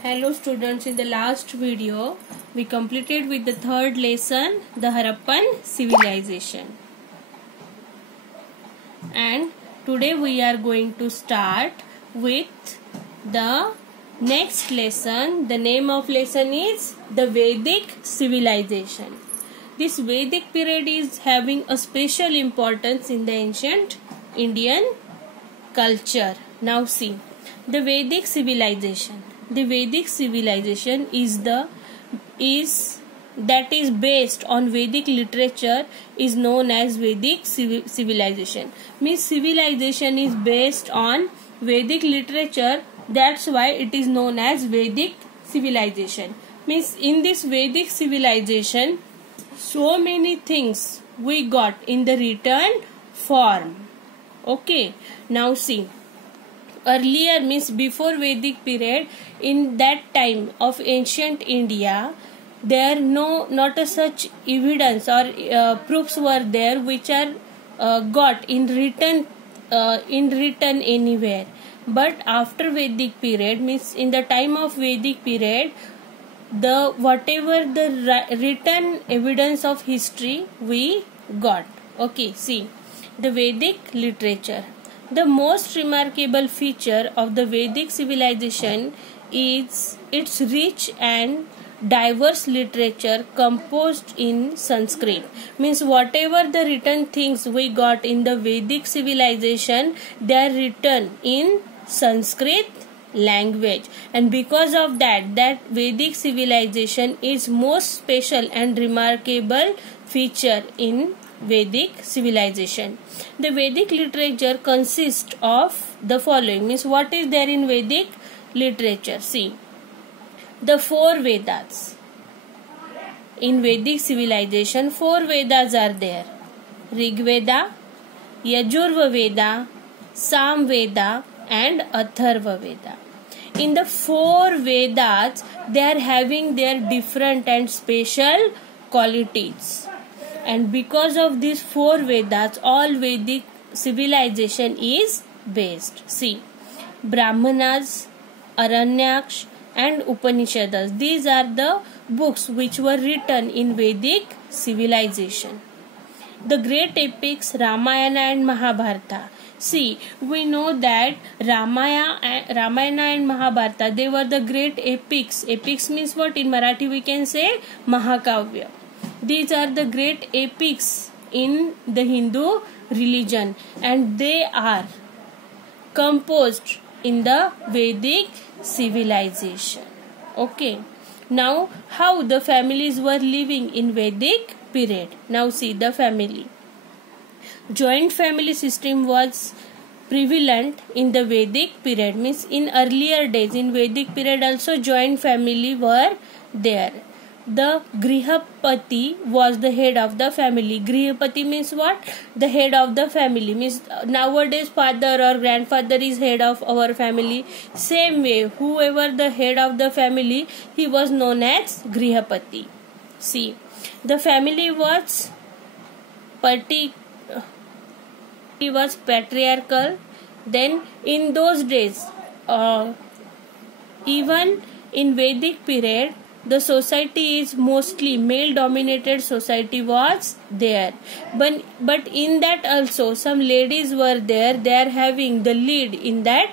Hello students, in the last video we completed with the third lesson, the Harappan civilization, and today we are going to start with the next lesson. The name of lesson is the Vedic civilization. This Vedic period is having a special importance in the ancient Indian culture. Now see, the Vedic civilization. The Vedic civilization is based on Vedic literature is known as Vedic civilization. Means civilization is based on Vedic literature. That's why it is known as Vedic civilization. Means in this Vedic civilization, so many things we got in the written form. Okay. Now see. Earlier means before Vedic period, in that time of ancient India, there not a such evidence or proofs were there which are got in written anywhere. But after Vedic period, means in the time of Vedic period, the whatever the written evidence of history we got. Okay, see the Vedic literature. The most remarkable feature of the Vedic civilization is its rich and diverse literature composed in Sanskrit. Means whatever the written things we got in the Vedic civilization, they are written in Sanskrit language, and because of that Vedic civilization is most special and remarkable feature in Vedic civilization. The Vedic literature consists of the following. Means what is there in Vedic literature? See, the 4 Vedas. In Vedic civilization, 4 Vedas are there. Rig Veda, Yajurva Veda, Sam Veda and Atharva Veda. In the 4 Vedas, they are having their different and special qualities. And because of these 4 Vedas, all Vedic civilization is based. See, Brahmanas, Aranyaks and Upanishads. These are the books which were written in Vedic civilization. The great epics Ramayana and Mahabharata. See, we know that Ramayana and Mahabharata, they were the great epics. Epics means what? In Marathi we can say Mahakavya. These are the great epics in the Hindu religion, and they are composed in the Vedic civilization. Okay. Now, how the families were living in Vedic period? Now see the family. Joint family system was prevalent in the Vedic period. Means in earlier days, in Vedic period also joint family were there. The Grihapati was the head of the family. Grihapati means what? The head of the family. Means nowadays father or grandfather is head of our family. Same way, whoever the head of the family, he was known as Grihapati. See, the family was patriarchal. Then in those days, even in Vedic period, the society is mostly male dominated society was there, but in that also some ladies were there. They are having the lead in that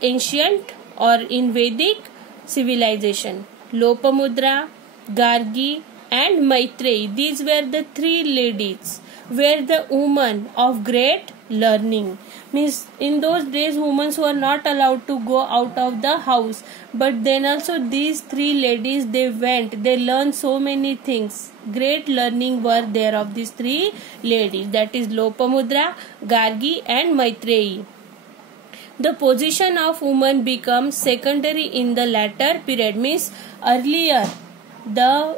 ancient or in Vedic civilization. Lopamudra, Gargi and Maitreyi, these were the 3 ladies, were the women of great learning. Means in those days women were not allowed to go out of the house, but then also these 3 ladies, they learned so many things. Great learning were there of these 3 ladies, that is Lopamudra, Gargi and Maitreyi. The position of women becomes secondary in the latter period. Means earlier the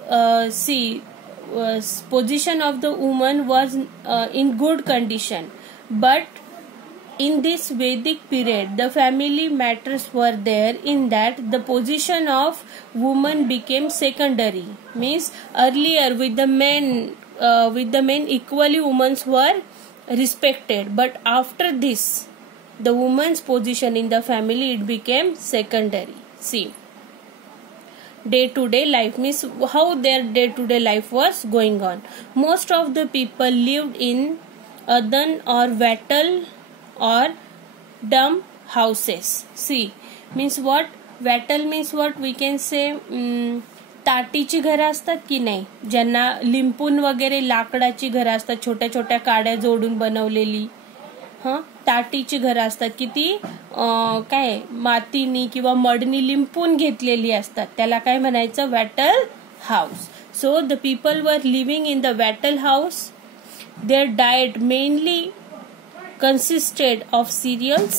position of the woman was in good condition, but in this Vedic period the family matters were there, in that the position of woman became secondary. Means earlier with the men equally women were respected, but after this the woman's position in the family, it became secondary. See, day-to-day life means how their day-to-day life was going on. Most of the people lived in earthen or wattle or dumb houses. See, means what? Wattle means what? We can say ताटीची घरं असतात की नाही, ज्यांना लिंपून वगैरे लाकडाची घरं असतात, छोट्या छोट्या काड्या जोडून बनवलेली. ताटीची घरं असतात की ती काय मातीनी किंवा मडनी लिंपून घेतलेली असतात, त्याला काय म्हणायचं? Wattle house. So the people were living in the wattle house. Their diet mainly consisted of cereals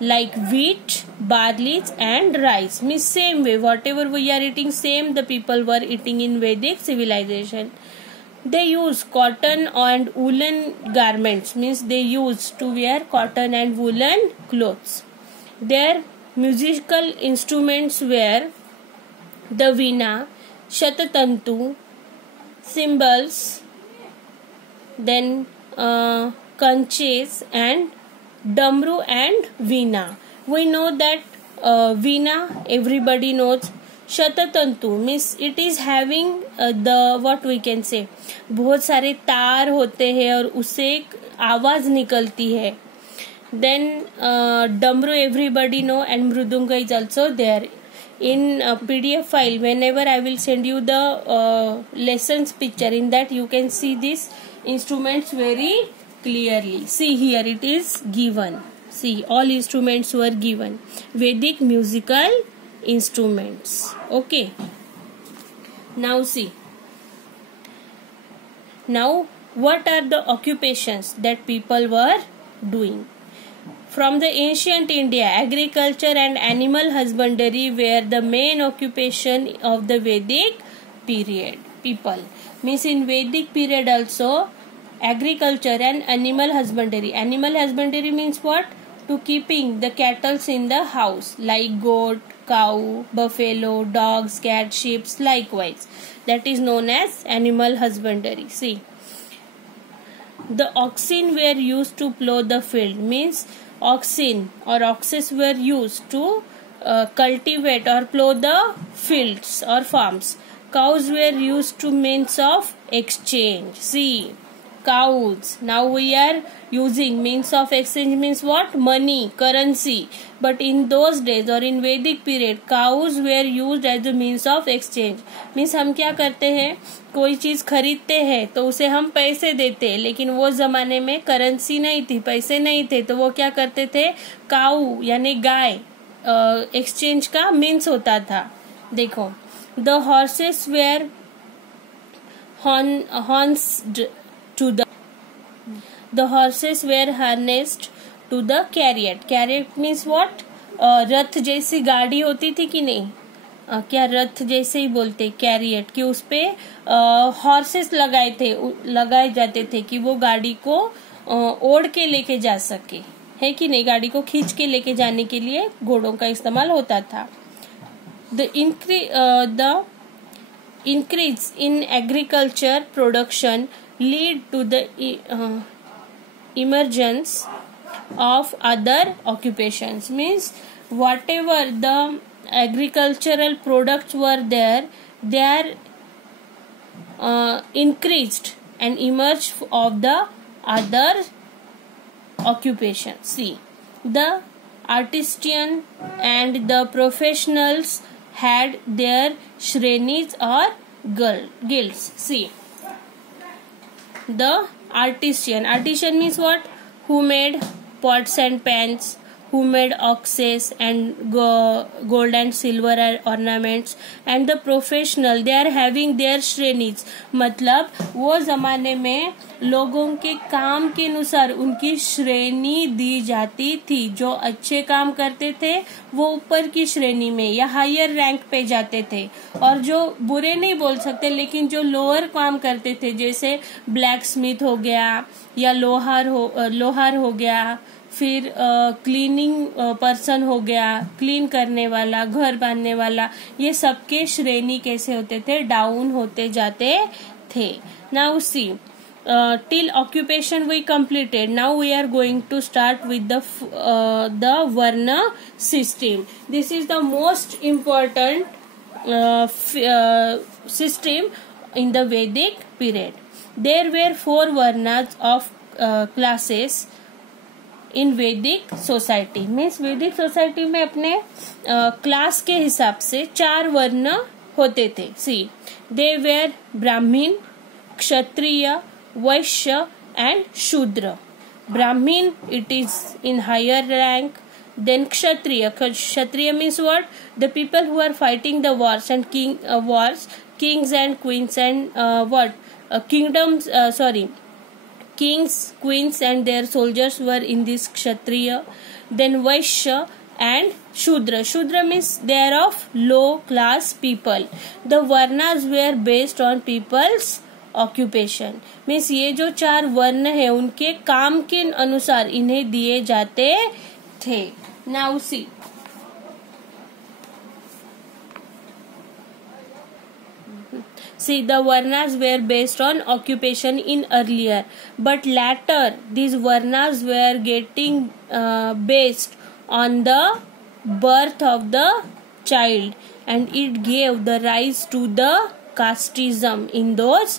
like wheat, barley and rice. Means same way, whatever we are eating, same the people were eating in Vedic civilization. They use cotton and woolen garments. Means they used to wear cotton and woolen clothes. Their musical instruments were the veena, shatatantu, cymbals, then conches and damru and veena. We know that veena everybody knows. शततंतु means it is having the what we can say, बहुत सारे तार होते हैं और उससे एक आवाज निकलती है. Then damru everybody know and mridunga is also there. In PDF file, whenever I will send you the lessons picture, in that you can see these instruments very clearly. See, here it is given. See, all instruments were given. Vedic musical instruments. Okay. Now see. Now, what are the occupations that people were doing? From the ancient India, agriculture and animal husbandry were the main occupation of the Vedic period. People means in Vedic period also, agriculture and animal husbandry. Animal husbandry means what? To keeping the cattle in the house, like goat, cow, buffalo, dogs, cat, sheep, likewise. That is known as animal husbandry. See, the oxen were used to plow the field. Means oxen or oxes were used to cultivate or plow the fields or farms. Cows were used to means of exchange. See, cows, now we are using means of exchange means what? Money, currency. But in those days or in Vedic period, cows were used as a means of exchange. Means हम क्या करते हैं, कोई चीज खरीदते हैं तो उसे हम पैसे देते हैं, लेकिन वो जमाने में करेंसी नहीं थी, पैसे नहीं थे, तो वो क्या करते थे? काऊ यानी गाय एक्सचेंज का मीन्स होता था. देखो, the horses were harnessed to the horses were harnessed to the chariot. Chariot means what? रथ जैसी गाड़ी होती थी कि नहीं, क्या रथ जैसे ही बोलते कैरियट, कि उस पे हॉर्सेस लगाए जाते थे कि वो गाड़ी को ओढ़ के लेके जा सके, है कि नहीं. गाड़ी को खींच के लेके जाने के लिए घोड़ों का इस्तेमाल होता था. The increase in agriculture production lead to the emergence of other occupations. Means whatever the agricultural products were there, they are increased and emerged of the other occupations. See, the artisan and the professionals had their shrenis or guilds. See, the artisan means what? Who made pots and pans, who made oxes and gold and silver ornaments, and the professional, they are having their श्रेणीज. मतलब वो जमाने में लोगों के काम के अनुसार उनकी श्रेणी दी जाती थी. जो अच्छे काम करते थे वो ऊपर की श्रेणी में या हायर रैंक पे जाते थे, और जो बुरे नहीं बोल सकते लेकिन जो लोअर काम करते थे, जैसे ब्लैक स्मिथ हो गया या लोहार हो गया, फिर क्लीनिंग पर्सन हो गया, क्लीन करने वाला, घर बांधने वाला, ये सबके श्रेणी कैसे होते थे? डाउन होते जाते थे. Now see, till occupation we completed. Now we are going to start with the Varna system. This is the most important system in the Vedic period. There were 4 Varnas of classes इन वैदिक society. Means वैदिक society में अपने class के हिसाब से 4 वर्ण होते थे. सी they were Brahmin, Kshatriya, Vaishya and Shudra. Brahmin it is in higher rank. Then Kshatriya. Kshatriya means what? The people who are fighting the wars and kings and queens and what kingdoms kings, queens and their soldiers were in this kshatriya. Then Vaishya and Shudra. Shudra means they are of low class people. The varnas were based on people's occupation. Means ये जो 4 वर्ण है उनके काम के अनुसार इन्हें दिए जाते थे. Now see. See, the Varnas were based on occupation in earlier, but later these Varnas were getting based on the birth of the child, and it gave the rise to the casteism in those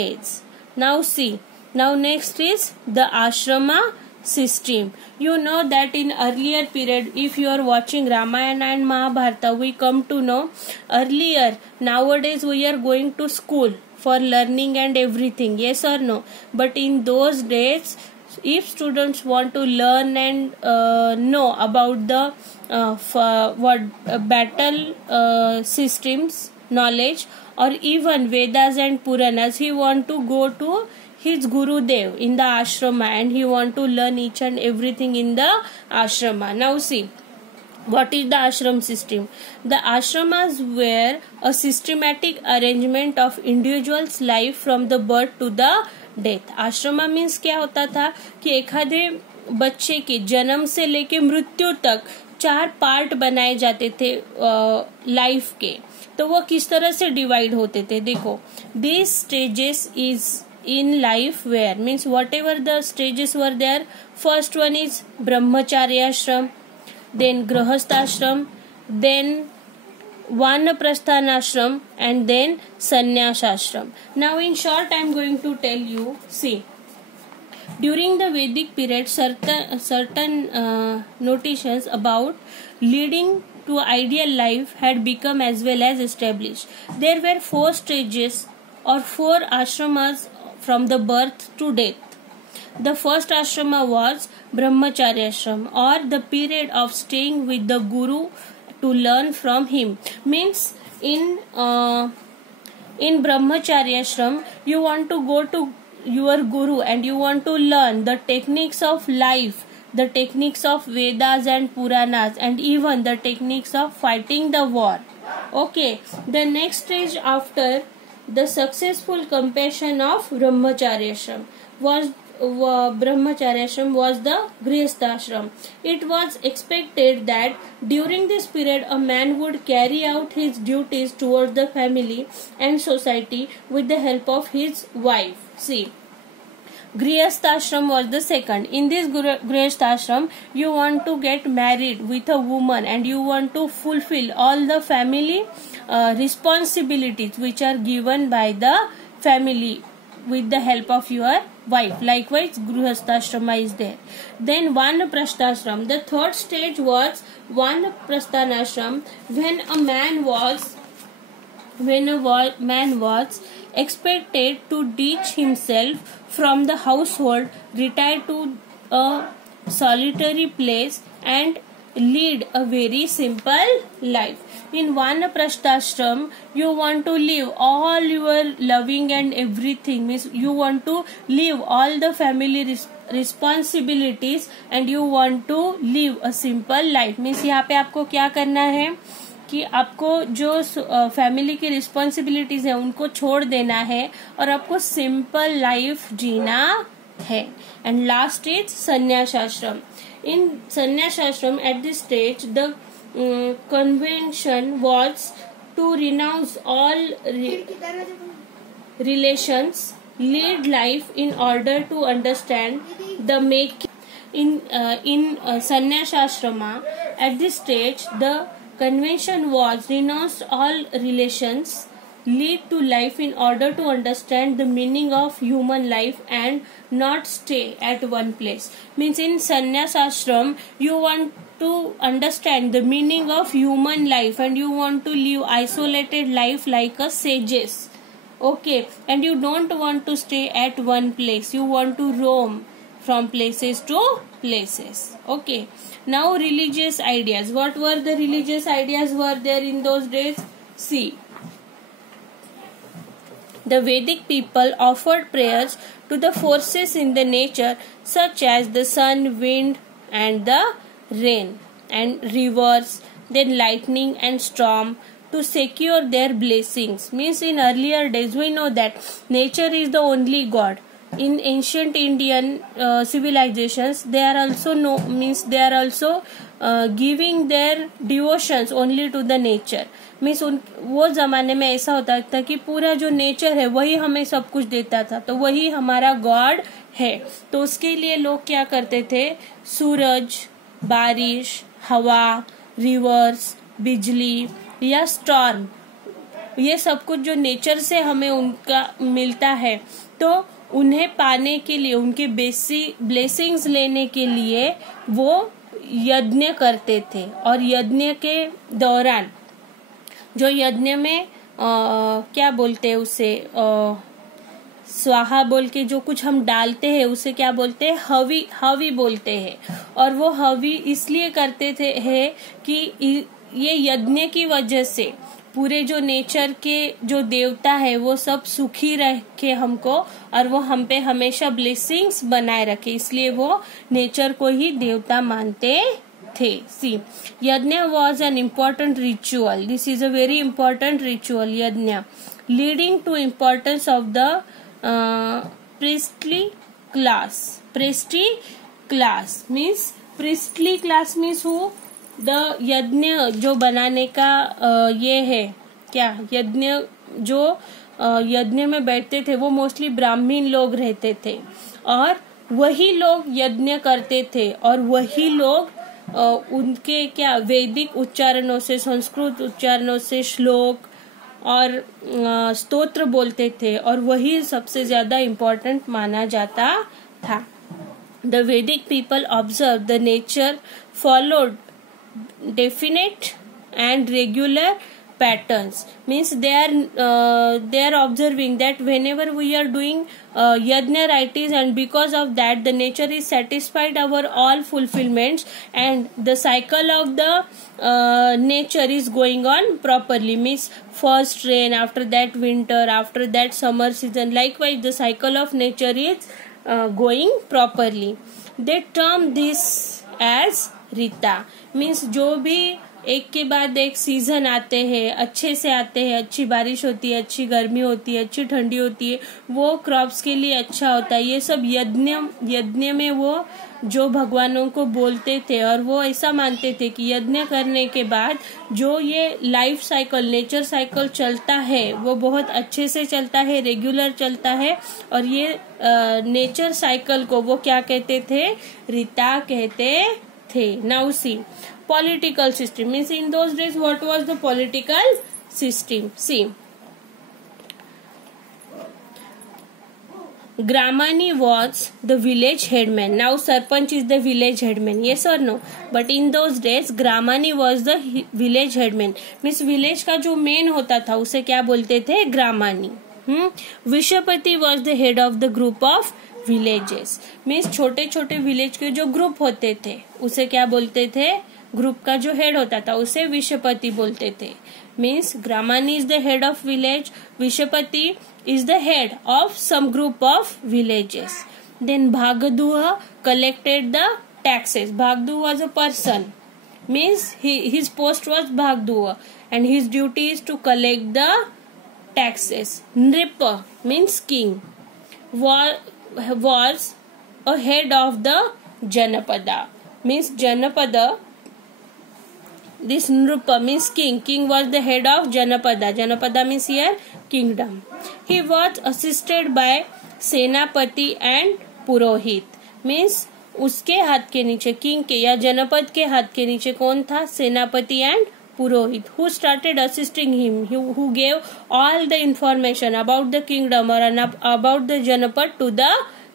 days. Now see, now next is the ashrama system. You know that in earlier period, if you are watching Ramayana and Mahabharata, we come to know earlier, nowadays we are going to school for learning and everything, yes or no? But in those days, if students want to learn and know about the battle systems knowledge, or even Vedas and Puranas, he want to go to his Gurudev in the ashrama and he want to learn each and everything in the ashrama. Now see, what is the ashram system? The ashramas were a systematic arrangement of individual's life from the birth to the death. Ashrama means क्या होता था कि एखादे बच्चे के जन्म से लेके मृत्यु तक 4 पार्ट बनाए जाते थे लाइफ के. तो वो किस तरह से डिवाइड होते थे? देखो, these stages is in life where means whatever the stages were there. First one is brahmacharya ashram, then grahasthashram, then vanaprasthana ashram, and then sannyas ashram. Now in short I am going to tell you. See, during the Vedic period, certain notions about leading to ideal life had become as well as established. There were 4 stages or 4 ashramas from the birth to death. The first ashrama was brahmacharya ashram, or the period of staying with the guru to learn from him. Means in brahmacharya ashram, you want to go to your guru and you want to learn the techniques of life, the techniques of Vedas and Puranas, and even the techniques of fighting the war. Okay, the next stage after the successful completion of brahmacharya ashram was the grihasthashram. It was expected that during this period a man would carry out his duties towards the family and society with the help of his wife. See, grihasthashram was the second. In this grihasthashram, you want to get married with a woman and you want to fulfill all the family responsibilities which are given by the family with the help of your wife. Likewise, grihasthashrama is there. Then vanaprasthashram. The third stage was vanaprasthanashram, when a man was expected to teach himself from the household, retire to a solitary place and lead a very simple life. In vanaprasthashram, you want to leave all your loving and everything, means you want to leave all the family responsibilities and you want to live a simple life. Means यहाँ पे आपको क्या करना है कि आपको जो family की रिस्पॉन्सिबिलिटीज है उनको छोड़ देना है और आपको सिंपल लाइफ जीना है. एंड लास्ट इज संन्यास आश्रम. इन संन्यास आश्रम at this stage the convention was to renounce all relations lead life in order to understand the making in sannyas ashrama. At this stage, the convention was renounced all relations lead to life in order to understand the meaning of human life and not stay at one place. Means in sannyas ashram you want to understand the meaning of human life and you want to live isolated life like a sages. Okay, and you don't want to stay at one place, you want to roam from places to places. Okay, now religious ideas. What were the religious ideas were there in those days? See, the Vedic people offered prayers to the forces in the nature such as the sun, wind and the rain and rivers, then lightning and storm to secure their blessings. Means in earlier days we know that nature is the only God. In ancient Indian civilizations they are also giving their devotions only to the nature. Means वो जमाने में ऐसा होता था कि पूरा जो nature है वही हमें सब कुछ देता था, तो वही हमारा गॉड है. तो उसके लिए लोग क्या करते थे, सूरज, बारिश, हवा, रिवर्स, बिजली या स्टॉर्म, ये सब कुछ जो नेचर से हमें उनका मिलता है, तो उन्हें पाने के लिए, उनके ब्लेसिंग्स लेने के लिए वो यज्ञ करते थे. और यज्ञ के दौरान जो यज्ञ में क्या बोलते हैं उसे, स्वाहा बोल के जो कुछ हम डालते हैं उसे क्या बोलते हैं, हवी बोलते हैं. और वो हवी इसलिए करते थे है कि ये यज्ञ की वजह से पूरे जो नेचर के जो देवता है वो सब सुखी रखे हमको और वो हम पे हमेशा ब्लेसिंग्स बनाए रखे, इसलिए वो नेचर को ही देवता मानते थे. सी, यज्ञ was an important ritual. This is a very important ritual, yajna, leading to importance of the priestly class. Priestly class means who? The यज्ञ जो बनाने का ये है क्या, यज्ञ जो यज्ञ में बैठते थे वो मोस्टली ब्राह्मण लोग रहते थे और वही लोग यज्ञ करते थे और वही लोग उनके क्या वैदिक उच्चारणों से, संस्कृत उच्चारणों से श्लोक और स्तोत्र बोलते थे और वही सबसे ज्यादा इम्पोर्टेंट माना जाता था. The Vedic people observed the nature followed definite and regular patterns. Means they are observing that whenever we are doing yajna rites, and because of that the nature is satisfied our all fulfillments and the cycle of the nature is going on properly. Means first rain, after that winter, after that summer season, likewise the cycle of nature is going properly. They term this as Hruta. Means जो भी एक के बाद एक season आते हैं, अच्छे से आते हैं, अच्छी बारिश होती है, अच्छी गर्मी होती है, अच्छी ठंडी होती है, वो क्रॉप्स के लिए अच्छा होता है. ये सब यज्ञ में वो जो भगवानों को बोलते थे और वो ऐसा मानते थे कि यज्ञ करने के बाद जो ये लाइफ साइकिल, नेचर साइकिल चलता है वो बहुत अच्छे से चलता है, रेगुलर चलता है. और ये नेचर साइकिल को वो क्या कहते थे, ऋता कहते थे. Now see, political system means in those days what was the political system? See, Gramani was the village headman. Now Sarpanch is the village headman, yes or no? But in those days Gramani was the village headman. Means village का जो main होता था उसे क्या बोलते थे, ग्रामानी. विषपति was the head of the group of villages. Means छोटे छोटे विलेज के जो ग्रुप होते थे उसे क्या बोलते थे, ग्रुप का जो हेड होता था उसे विषपति बोलते थे. Means gramani is the head of village, vishpati is the head of some group of villages. Then bhagadugha collected the taxes. Bhagadugha was a person, means his post was bhagadugha and his duty is to collect the taxes. Nripa means king was a head of the Janapada. Means Janapada, this Nrupa means king. King was the head of Janapada. Janapada means here kingdom. He was assisted by सेनापति and Purohit means उसके हाथ के नीचे, king के या जनपद के हाथ के नीचे कौन था? सेनापति and Purohit. Who started assisting him? Who gave all the information about the kingdom or about the janapad to the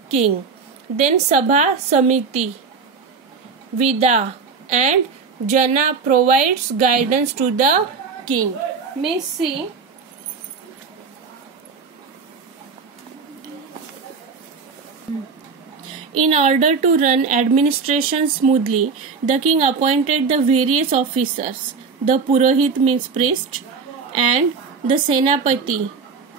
king. Then Sabha, Samiti, Vida and Jana provides guidance to the king. Means see, in order to run administration smoothly, the king appointed the various officers. The Purohit means priest and the Senapati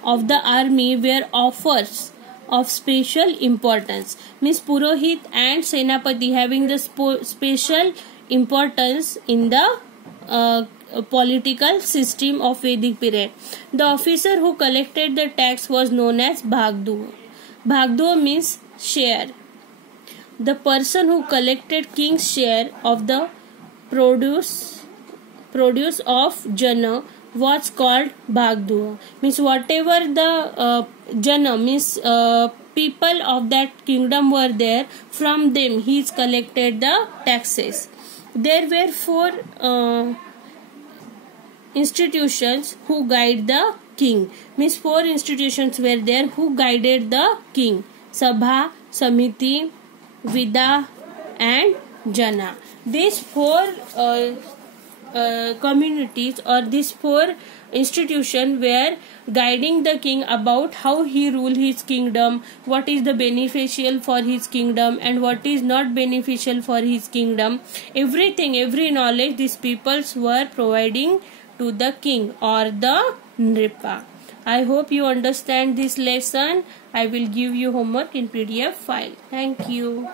of the army were officers of special importance. Means Purohit and Senapati having the special importance in the political system of Vedic period. The officer who collected the tax was known as Bhagdu. Bhagdu means share. The person who collected king's share of the produce of Jana was called Bhagdu. Means whatever the Jana means people of that kingdom were there, from them he collected the taxes. There were 4 institutions who guide the king. Means 4 institutions were there who guided the king: Sabha, Samiti, Vida and Jana. These 4 communities or these 4 institutions were guiding the king about how he rule his kingdom, what is the beneficial for his kingdom and what is not beneficial for his kingdom. Everything, every knowledge these peoples were providing to the king or the Nripa. I hope you understand this lesson. I will give you homework in PDF file. Thank you.